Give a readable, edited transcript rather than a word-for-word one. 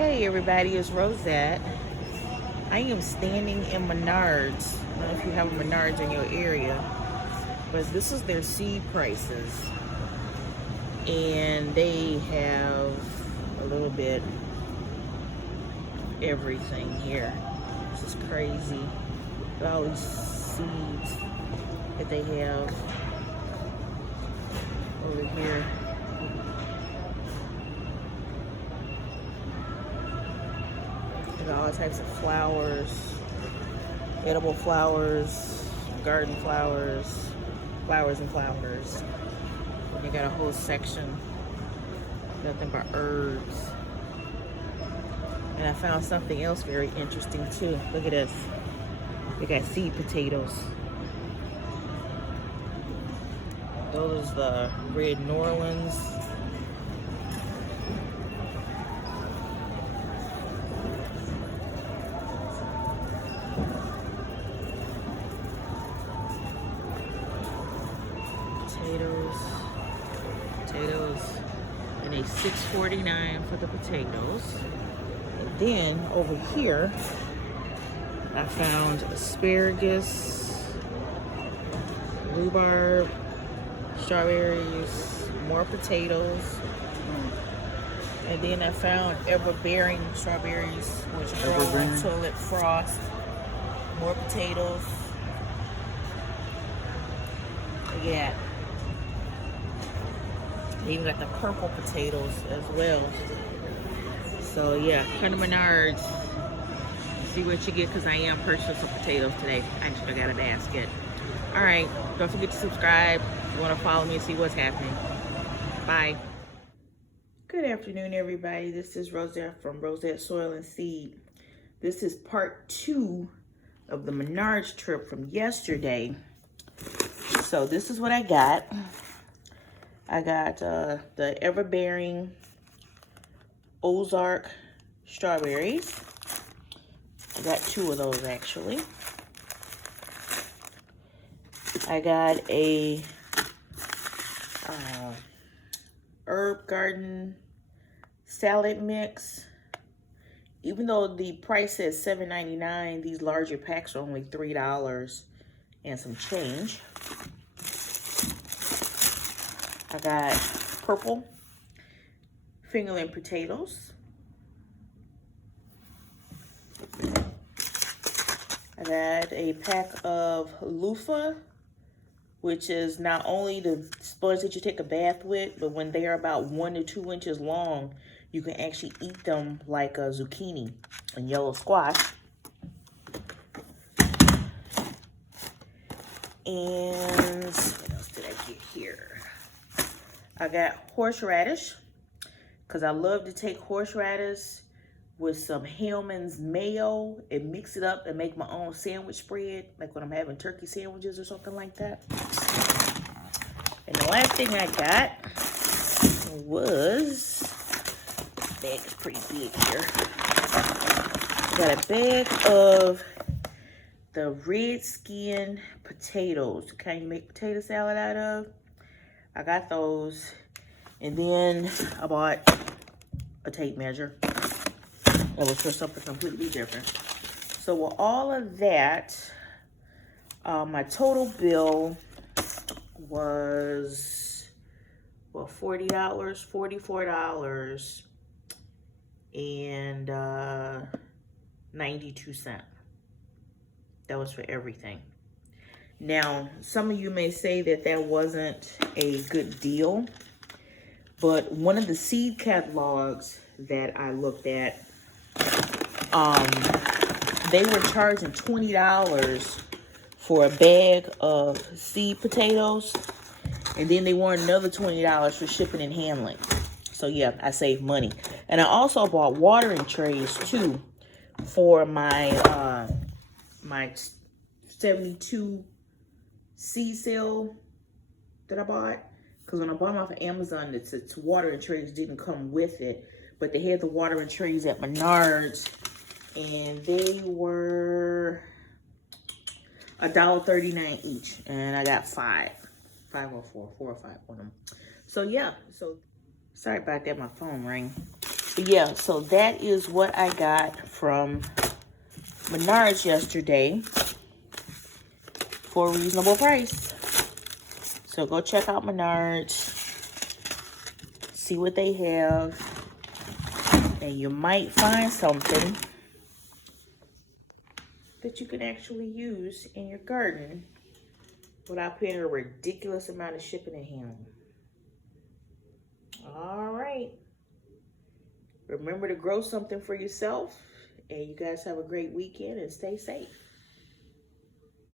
Hey everybody, it's Rosette. I am standing in Menard's. I don't know if you have a Menard's in your area, but this is their seed prices. And they have a little bit everything here. This is crazy. Look at all these seeds that they have over here. All types of flowers, edible flowers, garden flowers, flowers and flowers. And they got a whole section, nothing but herbs. And I found something else very interesting too. Look at this. They got seed potatoes. Those are the red New Orleans. Potatoes, and a $6.49 for the potatoes. And then over here, I found asparagus, rhubarb, strawberries, more potatoes, and then I found ever-bearing strawberries, which grow until it frosts. More potatoes. Yeah. They even got the purple potatoes as well. So yeah, come to Menard's. See what you get, because I am purchasing some potatoes today. I just got a basket. All right, don't forget to subscribe. If you want to follow me and see what's happening. Bye. Good afternoon, everybody. This is Rosette from Rosette Soil and Seed. This is part 2 of the Menard's trip from yesterday. So this is what I got. I got the ever-bearing Ozark strawberries. I got 2 of those actually. I got a herb garden salad mix. Even though the price says $7.99, these larger packs are only $3 and some change. I got purple fingerling potatoes. I got a pack of loofah, which is not only the sponge that you take a bath with, but when they are about 1 to 2 inches long, you can actually eat them like a zucchini and yellow squash. And what else did I get here? I got horseradish, because I love to take horseradish with some Hellman's mayo and mix it up and make my own sandwich spread, like when I'm having turkey sandwiches or something like that. And the last thing I got was, this bag is pretty big here. I got a bag of the red skin potatoes, the kind you make potato salad out of. I got those. And then I bought a tape measure. It was for something completely different. So with all of that, my total bill was, well, $40, $44 and 92 cents. That was for everything. Now, some of you may say that that wasn't a good deal, but one of the seed catalogs that I looked at, they were charging $20 for a bag of seed potatoes, and then they wanted another $20 for shipping and handling. So yeah, I saved money. And I also bought watering trays too for my my 72 seed sale that I bought. Because when I bought them off of Amazon, it's watering trays didn't come with it, but they had the watering trays at Menard's, and they were $1.39 each, and I got 5 or 4 or 5 on them. So yeah, so sorry about that, my phone rang. But yeah, so that is what I got from Menard's yesterday for a reasonable price. So go check out Menard's, see what they have, and you might find something that you can actually use in your garden without paying a ridiculous amount of shipping and handling. All right. Remember to grow something for yourself, and you guys have a great weekend and stay safe.